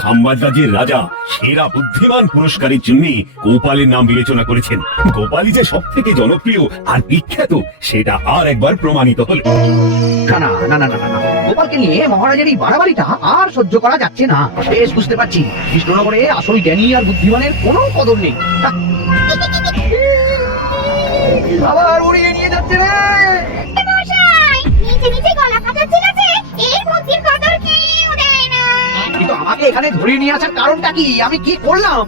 খাম্বার রাজ্যের রাজা সেরা বুদ্ধিমান পুরস্কারের জন্য গোপালের নাম বিবেচনা করেছেন। গোপালই যে সব থেকে জনপ্রিয় আর বিখ্যাত সেটা আর একবার প্রমাণিত হল। না না না না না না, গোপালকে নিয়ে মহারাজের এই বাড়াবাড়িটা আর সহ্য করা যাচ্ছে না। বেশ বুঝতে পারছি কৃষ্ণনগরে আসল জ্ঞানী আর বুদ্ধিমানের কোনো কদর নেই। আবার উড়িয়ে নিয়ে যাচ্ছে রে। কিন্তু আমাকে এখানে ধরে নিয়ে আসার কারণটা কি? আমি কি করলাম?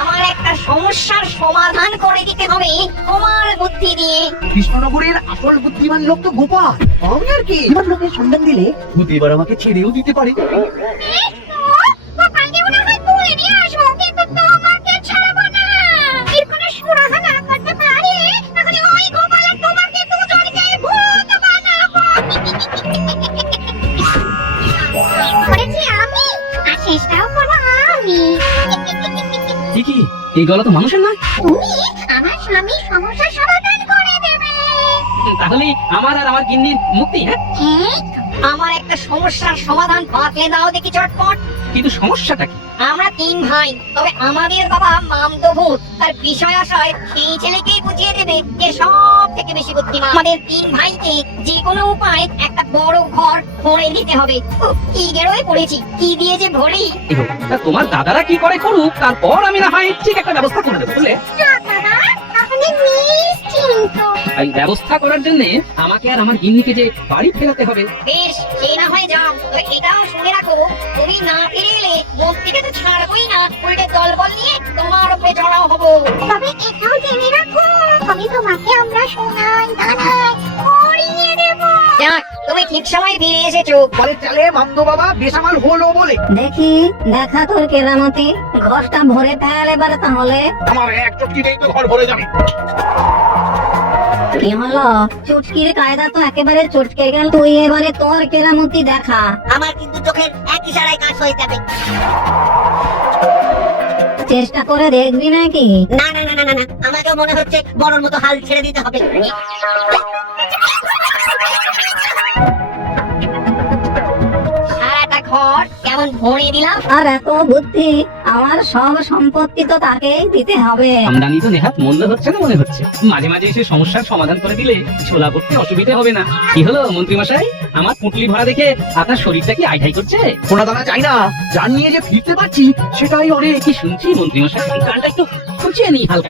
আমার একটা সমস্যার সমাধান করে দিতে হবে তোমার বুদ্ধি দিয়ে। কৃষ্ণনগরের আসল বুদ্ধিমান লোক তো গোপাল। আমি আর কি এবার লোকের সন্ধান দিলে ভূত এবার আমাকে ছেড়েও দিতে পারে। এই গলা তো মানুষের না। আমার স্বামী সমস্যার সমাধান করে দেবে। তাহলে আমার আর আমার গিন্নির মুক্তি। হ্যাঁ, আমার একটা সমস্যার সমাধান বাতলে দাও দেখি চটপট। কিন্তু সমস্যাটা কি? আমরা 3 ভাই, তবে আমাদের বাবা মামতো ভূত। তার বিষয় আশয় সেই ছেলেকেই বুঝিয়ে দেবে যে সব থেকে বেশি বুদ্ধিমান। আমাদের 3 ভাইকে যে কোনো উপায় একটা বড় ঘর ভরে দিতে হবে। কি গেরোয় পড়েছি, কি দিয়ে যে ভরি। তোমার দাদারা কি করে করুক, তারপর আমি না হয় ঠিক একটা ব্যবস্থা করে দেবো, বুঝলে? এই ব্যবস্থা করার জন্য আমাকে আর আমার গিন্নিকে যে বাড়ি ফেরাতে হবে। বেশ, সে না হয় যাও, তবে এটাও শুনে রাখো, তুমি না ফিরে এলে মন্ত্রীকে তো ছাড়বই না, উল্টে দলবল নিয়ে তোমার উপরে চড়াও হবো। তবে এটাও জেনে রাখো, আমি তোমাকে আমরা সোনায় দানায় ভরিয়ে দেব। যাক, তুমি ঠিক সময় ফিরে এসেছো। বলে চলে মামদো বাবা বেসামাল হলো বলে। দেখি দেখা তোর কেরামতি, ঘরটা ভরে ফেল এবার তাহলে। আমার এক চুটকিতেই তো ঘর ভরে যাবে। কি হলো? চুটকির কায়দা তো একেবারে চটকে গেল। তুই এবারে তোর কেরামতি দেখা। আমার কিন্তু চোখের এক ইশারায় কাজ হয়ে যাবে। চেষ্টা করে দেখবি নাকি? না না না না না, আমাকেও মনে হচ্ছে বড়র মতো হাল ছেড়ে দিতে হবে। সারাটা ঘর কেমন ভরিয়ে দিলাম। আর এত বুদ্ধি, আমার সব সম্পত্তি তো তাকেই দিতে হবে। আমদানি তো নেহাত মন্দ হচ্ছে না মনে হচ্ছে। মাঝে মাঝে এসে সমস্যার সমাধান করে দিলে ছোলা করতে অসুবিধা হবে না। কি হলো মন্ত্রী মশাই, আমার পুঁটলি ভরা দেখে আপনার শরীরটা কি আইঢাই করছে? সোনা দানা চাই না, যার নিয়ে যে ফিরতে পারছি সেটাই অনেক। কি শুনছি মন্ত্রী মশাই, কানটা একটু খুঁচিয়ে নি হালকা।